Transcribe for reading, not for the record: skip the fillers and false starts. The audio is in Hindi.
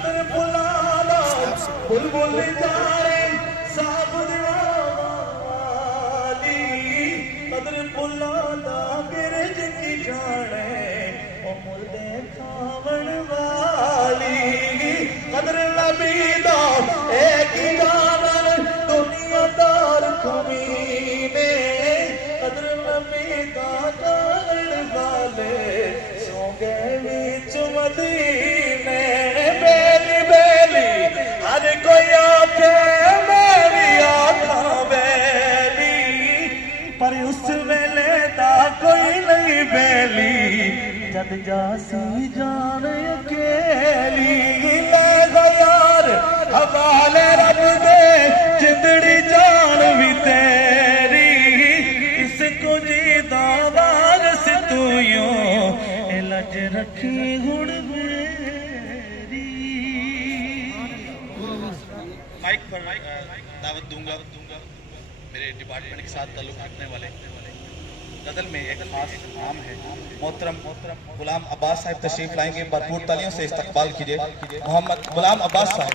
कदर बुलाना बुलबुल जाने साबुदवाली कदर बुलाना गिरज की जाने ओ मुर्दे खावण वाली कदर नबीदा एक ही जानन दुनियादार कमीने कदर नबीदा जानन वाले सो गए विच मदीने बेली बेली हर कोई आखे मेरी आखा बेली पर उस वेले दा कोई नहीं बेली जद जासी जान अकेली ले यार हवाले रब दे जिंदड़ी जान भी तेरी इसको जीदा वारस तू यूं लज रखी हुण मेरी। माइक पर दावत दूंगा मेरे डिपार्टमेंट के साथ ताल्लुक रखने वाले गजल में एक खास नाम है मोहतरम गुलाम अब्बास साहब तशरीफ लाएंगे। भरपूर तालियों से इस्तकबाल कीजिए। मोहम्मद गुलाम अब्बास साहब।